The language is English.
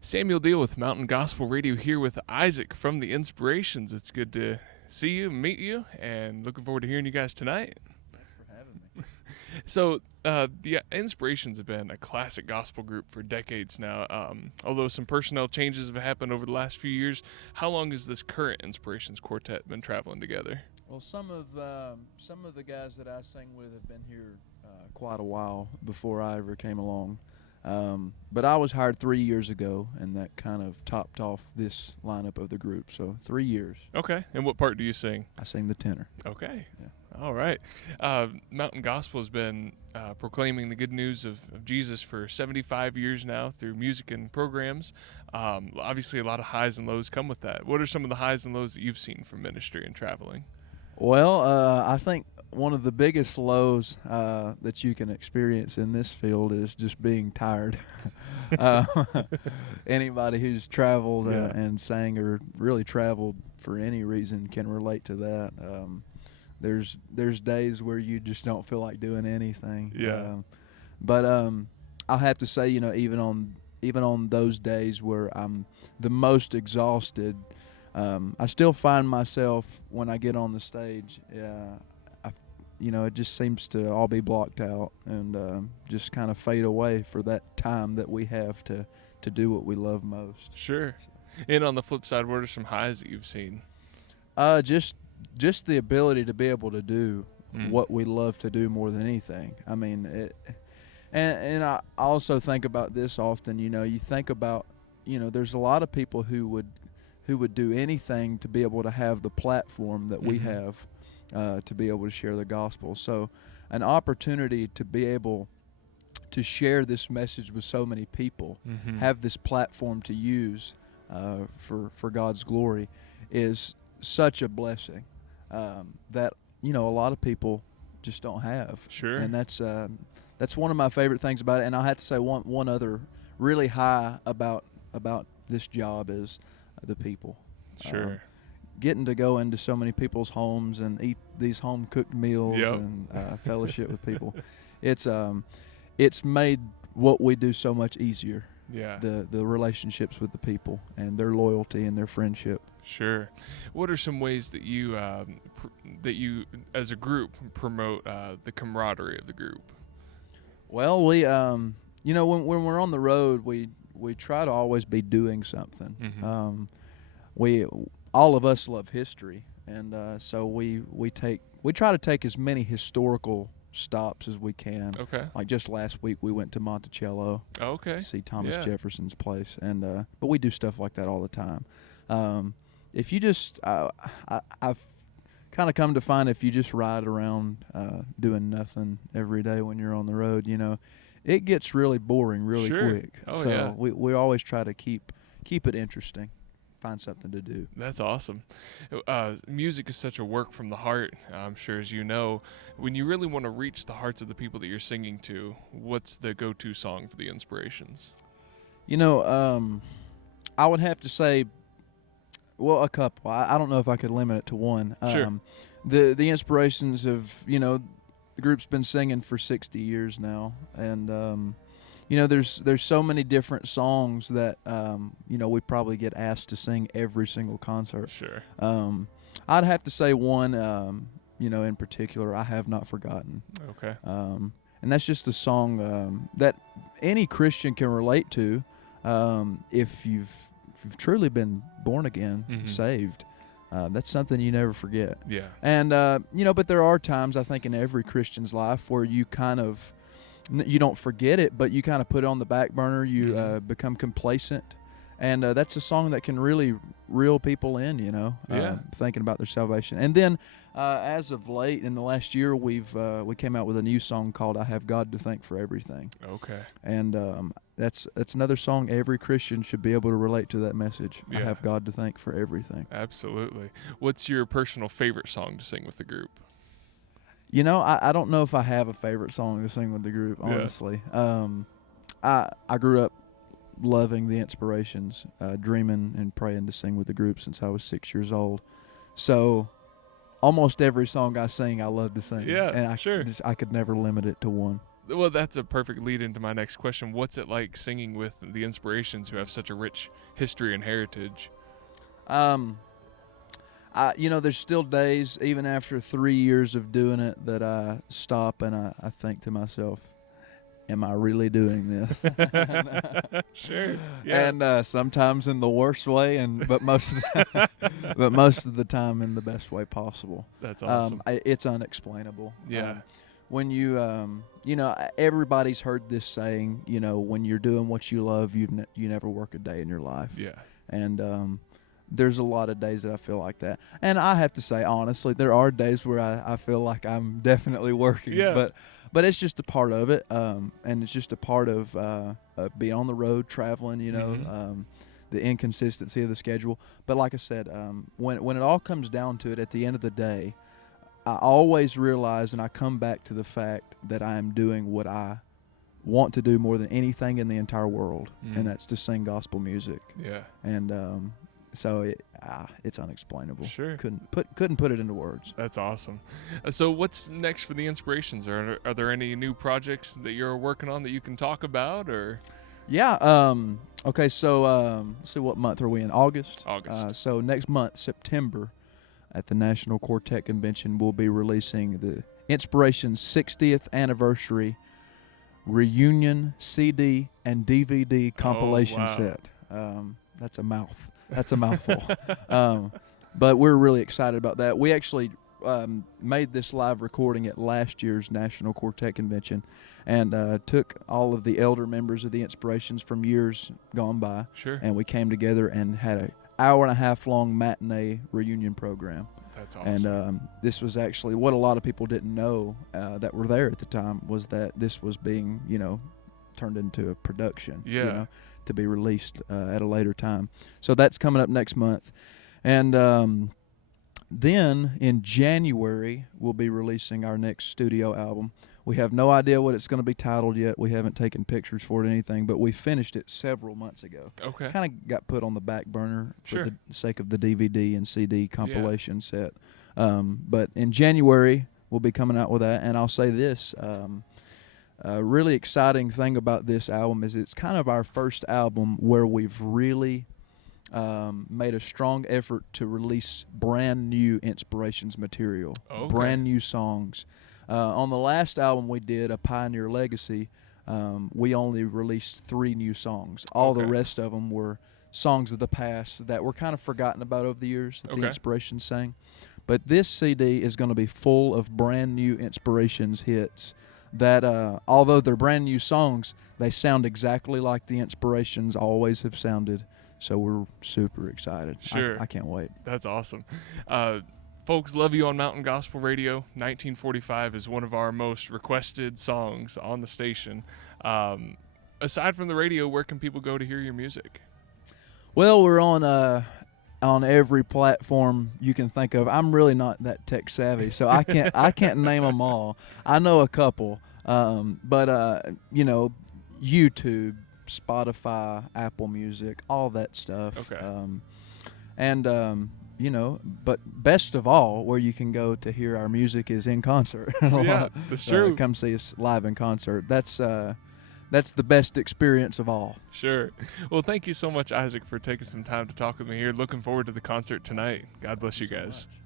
Samuel Deal with Mountain Gospel Radio here with Isaac from the Inspirations. It's good to see you, meet you, and looking forward to hearing you guys tonight. Thanks for having me. So, the Inspirations have been a classic gospel group for decades now. Although some personnel changes have happened over the last few years, how long has this current Inspirations quartet been traveling together? Well, some of the guys that I sing with have been here quite a while before I ever came along. But I was hired 3 years ago, and that kind of topped off this lineup of the group. So 3 years. Okay. And what part do you sing? I sing the tenor. Okay. Yeah. All right. Mountain Gospel has been proclaiming the good news of Jesus for 75 years now through music and programs. Obviously, a lot of highs and lows come with that. What are some of the highs and lows that you've seen from ministry and traveling? Well, I think one of the biggest lows that you can experience in this field is just being tired. Anybody who's traveled and sang or really traveled for any reason can relate to that. There's days where you just don't feel like doing anything. Yeah. But I'll have to say, even on those days where I'm the most exhausted, I still find myself when I get on the stage, it just seems to all be blocked out and just kind of fade away for that time that we have to do what we love most. Sure. And on the flip side, what are some highs that you've seen? Just the ability to be able to do what we love to do more than anything. I mean, and I also think about this often. You think about, there's a lot of people who would do anything to be able to have the platform that we have to be able to share the gospel. So an opportunity to be able to share this message with so many people, have this platform to use for God's glory is such a blessing that, a lot of people just don't have. Sure. And that's one of my favorite things about it. And I have to say one other really high about this job is the people. Sure. Getting to go into so many people's homes and eat these home-cooked meals and fellowship with people. It's made what we do so much easier. Yeah. The relationships with the people and their loyalty and their friendship. Sure. What are some ways that you as a group promote the camaraderie of the group? Well, we when we're on the road, we try to always be doing something. All of us love history, and so we try to take as many historical stops as we can. Okay. Like just last week, we went to Monticello. Okay. To see Thomas Jefferson's place, and but we do stuff like that all the time. If you just, I've kind of come to find if you just ride around doing nothing every day when you're on the road, it gets really boring really quick. Oh, so yeah. we always try to keep it interesting. Find something to do. That's awesome. Music is such a work from the heart, I'm sure, as you know. When you really want to reach the hearts of the people that you're singing to, what's the go-to song for the Inspirations? I would have to say, well, a couple. I don't know if I could limit it to one. Sure. The Inspirations have, the group's been singing for 60 years now, and there's so many different songs that we probably get asked to sing every single concert. Sure. I'd have to say one, in particular, I Have Not Forgotten. Okay. And that's just a song that any Christian can relate to if you've truly been born again, saved. That's something you never forget. Yeah. And but there are times I think in every Christian's life where you kind of you don't forget it, but you kind of put it on the back burner. You become complacent, and that's a song that can really reel people in, thinking about their salvation. And then as of late, in the last year, we came out with a new song called I Have God to Thank for Everything. Okay. And that's another song every Christian should be able to relate to that message. Yeah. I have God to thank for everything. Absolutely. What's your personal favorite song to sing with the group? I don't know if I have a favorite song to sing with the group, honestly. I grew up loving the Inspirations, dreaming and praying to sing with the group since I was 6 years old. So almost every song I sing, I love to sing. Yeah, and sure. I could never limit it to one. Well, that's a perfect lead into my next question. What's it like singing with the Inspirations, who have such a rich history and heritage? There's still days, even after 3 years of doing it, that I stop and I think to myself, am I really doing this? Sure. Yeah. And sometimes in the worst way, but most of the time in the best way possible. That's awesome. It's unexplainable. Yeah. When you, everybody's heard this saying, when you're doing what you love, you never work a day in your life. Yeah. And there's a lot of days that I feel like that. And I have to say, honestly, there are days where I feel like I'm definitely working. Yeah. But it's just a part of it, and it's just a part of being on the road, traveling, the inconsistency of the schedule. But like I said, when it all comes down to it, at the end of the day, I always realize and I come back to the fact that I am doing what I want to do more than anything in the entire world, and that's to sing gospel music. Yeah. And so it's unexplainable. Sure. Couldn't put it into words. That's awesome. So what's next for the Inspirations? Are there any new projects that you're working on that you can talk about, or? Yeah. Okay. So let's see, what month are we in? August. August. So next month, September, at the National Quartet Convention, we'll be releasing the Inspirations 60th anniversary reunion CD and DVD compilation set. That's a mouthful. But we're really excited about that. We actually made this live recording at last year's National Quartet Convention, and took all of the elder members of the Inspirations from years gone by. Sure. And we came together and had an hour-and-a-half long matinee reunion program. That's awesome. And this was actually what a lot of people didn't know that were there at the time, was that this was being, turned into a production. Yeah. To be released at a later time. So that's coming up next month. And then in January, we'll be releasing our next studio album. We have no idea what it's going to be titled yet. We haven't taken pictures for it or anything, but we finished it several months ago. Okay. Kind of got put on the back burner for Sure. the sake of the DVD and CD compilation set. But in January, we'll be coming out with that. And I'll say this, a really exciting thing about this album is it's kind of our first album where we've really made a strong effort to release brand new Inspirations material, brand new songs. On the last album we did, A Pioneer Legacy, we only released 3 new songs. All the rest of them were songs of the past that were kind of forgotten about over the years that the Inspirations sang. But this CD is going to be full of brand new Inspirations hits that, although they're brand new songs, they sound exactly like the Inspirations always have sounded. So we're super excited. Sure. I can't wait. That's awesome. Folks, Love You on Mountain Gospel Radio. 1945 is one of our most requested songs on the station. Aside from the radio, where can people go to hear your music? Well, we're on every platform you can think of. I'm really not that tech savvy, so I can't name them all. I know a couple, but YouTube, Spotify, Apple Music, all that stuff. Okay. But best of all, where you can go to hear our music is in concert. Yeah, that's true. Come see us live in concert. That's the best experience of all. Sure. Well, thank you so much, Isaac, for taking some time to talk with me here. Looking forward to the concert tonight. God bless you guys. So much.